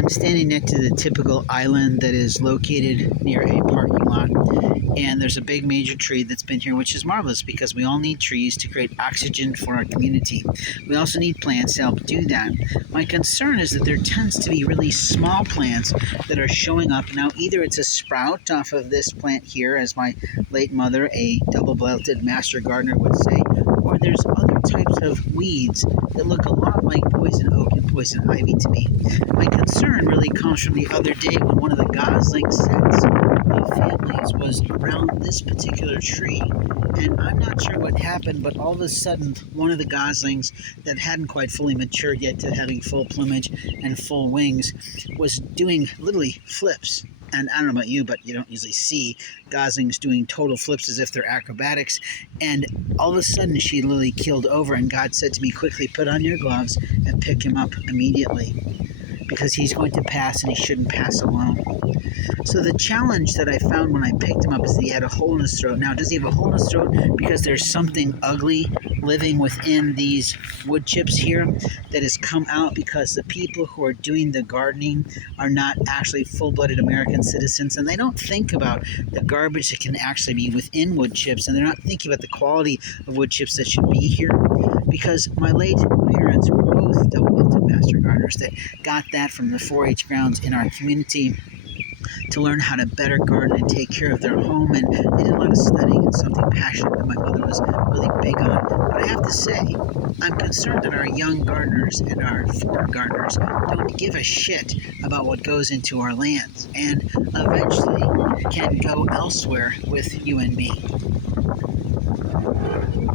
I'm standing next to the typical island that is located near a parking lot, and there's a big major tree that's been here, which is marvelous because we all need trees to create oxygen for our community. We also need plants to help do that. My concern is that there tends to be really small plants that are showing up. Now, either it's a sprout off of this plant here, as my late mother, a double-belted master gardener, would say, or there's other types of weeds that look a lot like poison oak and poison ivy to me. My concern really comes from the other day when one of the gosling sets of families was around this particular tree. And I'm not sure what happened, but all of a sudden, one of the goslings that hadn't quite fully matured yet to having full plumage and full wings was doing literally flips. And I don't know about you, but you don't usually see goslings doing total flips as if they're acrobatics. And all of a sudden, she literally keeled over, and God said to me, quickly put on your gloves and pick him up immediately, because he's going to pass and he shouldn't pass alone. So the challenge that I found when I picked him up is that he had a hole in his throat. Now, does he have a hole in his throat because there's something ugly living within these wood chips here that has come out because the people who are doing the gardening are not actually full-blooded American citizens, and they don't think about the garbage that can actually be within wood chips, and they're not thinking about the quality of wood chips that should be here? Because my late parents were both double-belted master gardeners that got that from the 4-H grounds in our community to learn how to better garden and take care of their home, and they did a lot of studying and something passionate that my mother was really big on. But I have to say, I'm concerned that our young gardeners and our foreign gardeners don't give a shit about what goes into our lands and eventually can go elsewhere with you and me.